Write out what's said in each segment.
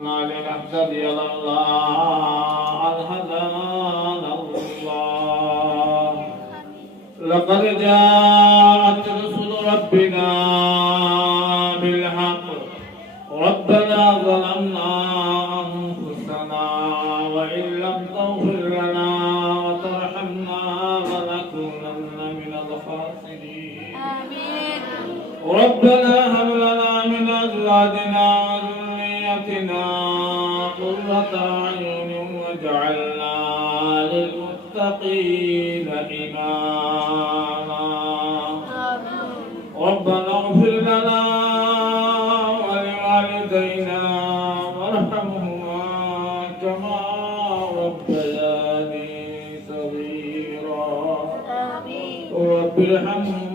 لنهتدي لولا أن هدانا الله لقد جاءت رسل ربنا بالحق. ربنا ظلمنا أنفسنا وإن لم تغفر لنا وترحمنا لنكونن من الخاسرين. ربنا هب لنا من أزواجنا وذريتنا قرة أعين واجعلنا للمتقين إماما. ربنا اغفر لنا ولوالدينا وارحمهما كما ربياني صغيرا. آمين. رب ارحمهما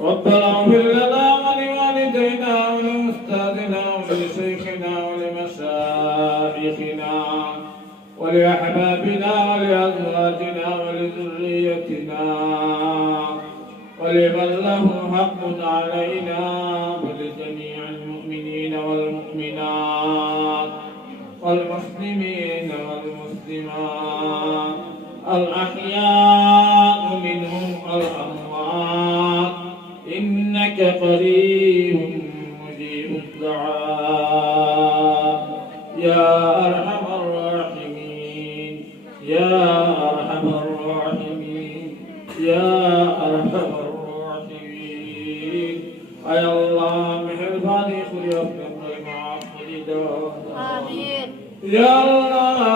ربنا اغفر لنا ولوالدينا ولأستاذنا ولشيخنا ولمشايخنا ولأحبابنا ولأزواجنا ولذريتنا ولمن له حق علينا ولجميع المؤمنين والمؤمنات والمسلمين والمسلمات الأحياء إنك قريب مجيب الدعاء. يا أرحم الراحمين يا أرحم الراحمين يا أرحم الراحمين. أي الله مهرباني خذ أفضل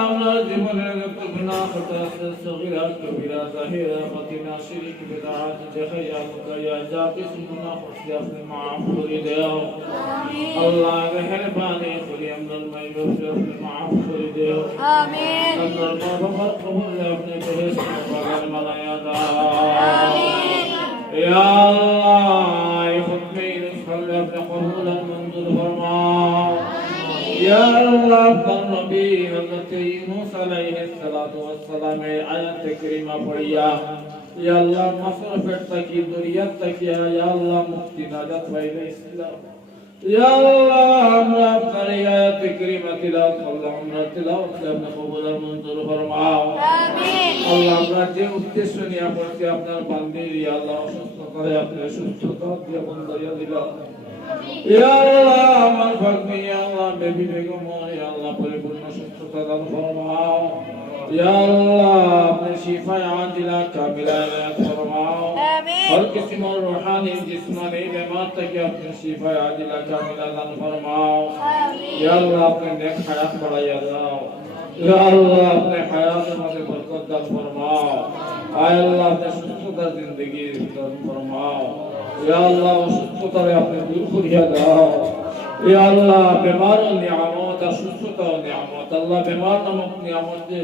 আমরা জীবনের কল্পনা হতাশা সগিরা কবিরা জাহিরা বাতিনা শিরিক বিদআত জাহিয়া মুকায়া মাফ করে দাও। ইয়া আল্লাহ নবী যে উদ্দেশ্য নিয়ে আপনার বান্দির আল্লাহ সুস্থ করে আপনি সুস্থতা দিয়ে বন্ধ করে দিলাম ইয়া আল্লাহ আমার ভাগ্নি আল্লাহ বেবি বেগম ইয়া আল্লাহ পরিপূর্ণ সুস্থতা দান ফরমাও ইয়া আল্লাহ আপনি শিফা আজিলা কামিলা দান ফরমাও हर किसी और रूहानी जिस्मानी बीमार तक अपने शिफा आदिला कामिला दान फरमाओ या अल्लाह अपने नेक हयात बढ़ाया अल्लाह या अल्लाह अपने हयात में बरकत दान फरमाओ আয় আল্লাহ তার সুস্থতার জিন্দগি দান ফরমাও ইয়া আল্লাহ, অসুস্থতারে আপনি দূর করিয়া দাও। ইয়া আল্লাহ, বেমার ও নিয়ামত আর সুস্থতা ও নিয়ামত। আল্লাহ, বেমার নামক নিয়ামত দে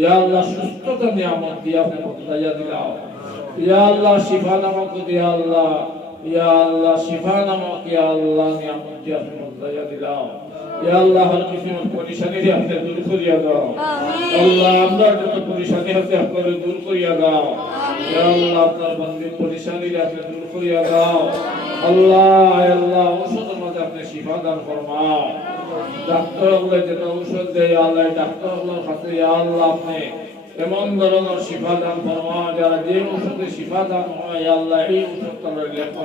ইয়া আল্লাহ, সুস্থতা নিয়ামত দিয়ে আপনি বদলাইয়া দিলাও। ইয়া আল্লাহ, শিফা নামক দিয়া আল্লাহ, ইয়া আল্লাহ, শিফা নামক ইয়া আল্লাহ নিয়ামত দিয়ে আপনি বদলাইয়া দিলাও। ঔষধ মধ্যে দান ফরমাও। ডাক্তারগুলো ঔষধ দেয় ডাক্তারগুলোর কাছে ইয়া এমন ধরনের শিফা দান ফরমাও যারা যে ঔষধে শিফা দান হয় আল্লাহ এই ঔষধ তারা লেখা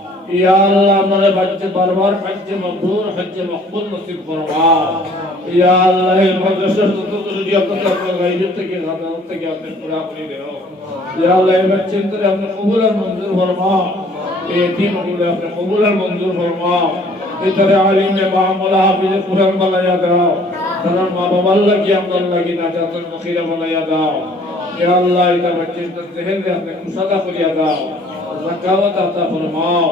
ইয়া আল্লাহ আমারে বাচ্চা বারবার হজ্জ মাবরুর হজ্জ মকবুল নসিব ফরমাও ইয়া আল্লাহ এই মাদ্রাসার যত যদি আপনাকে আপনার গাইবের থেকে আদালত থেকে আপনি পুরা করে দেও ইয়া আল্লাহ এই বাচ্চার করে আপনি কবুল আর মঞ্জুর ফরমাও এই দিনগুলো আপনি কবুল আর মঞ্জুর ফরমাও এই তরে আলিমে মাহমুলা হাফিজে কুরআন বানায়া জাকাওয়াত আতা ফরমাও।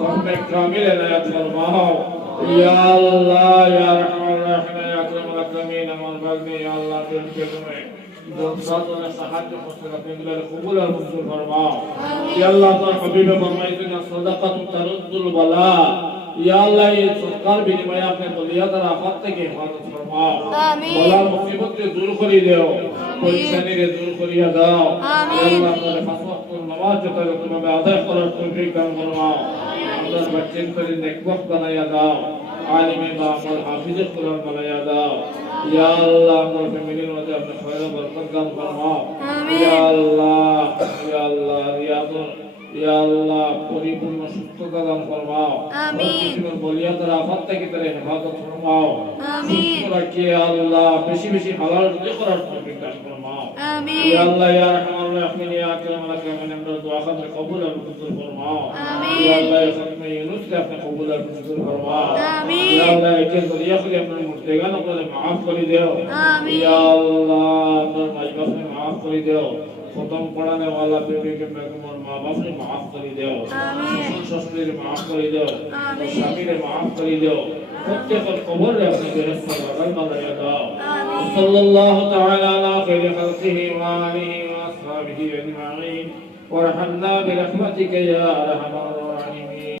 فهم كامل عناية فرماؤ يا الله يا أرحم الراحمين يا أكرم الأكرمين من بغني يا الله بالكرمه دوساتنا সাহায্য করতে আপনি এগুলোর কবুল আর মঞ্জুর ফরমাও ইয়া আল্লাহ তার হাবিবে ফরমাইছেন সাদাকাতু তারুদ্দুল বালা ইয়া আল্লাহ এই সরকার বিনিময়ে আপনি বলিয়াদার আফাত থেকে হেফাজত ফরমাও আমিন। বলা মুসিবতকে দূর করে দাও পরিশানিরে দূর করিয়া দাও আমিন। आवाज़ जो करो तुम अदा करो तुम भी काम करवाओ अंदर बच्चे को नेकबक बनाया दाओ आलिम बाबर हाफिज कुरान बनाया दाओ या अल्लाह अंदर फैमिली में जो अपने खैर बरकत काम करवाओ या अल्लाह या अल्लाह या अल्लाह या अल्लाह परिपूर्ण सुस्थता दान फरमाओ आमीन জীবন বলিয়া তার আফাত থেকে তার হেফাজত ফরমাও আমিন রাখে আল্লাহ বেশি বেশি হালাল রুজি করার তৌফিক দান ফরমাও আমিন ইয়া আল্লাহ ইয়া রহমান আমাদের কবুল আর মঞ্জুর ফরমাও আল্লাহ খতমে ইউনুস কে আপনি কবুল আর মঞ্জুর করে আপনার মুর্তিগান কবর আপনি وارحمنا برحمتك يا أرحم الراحمين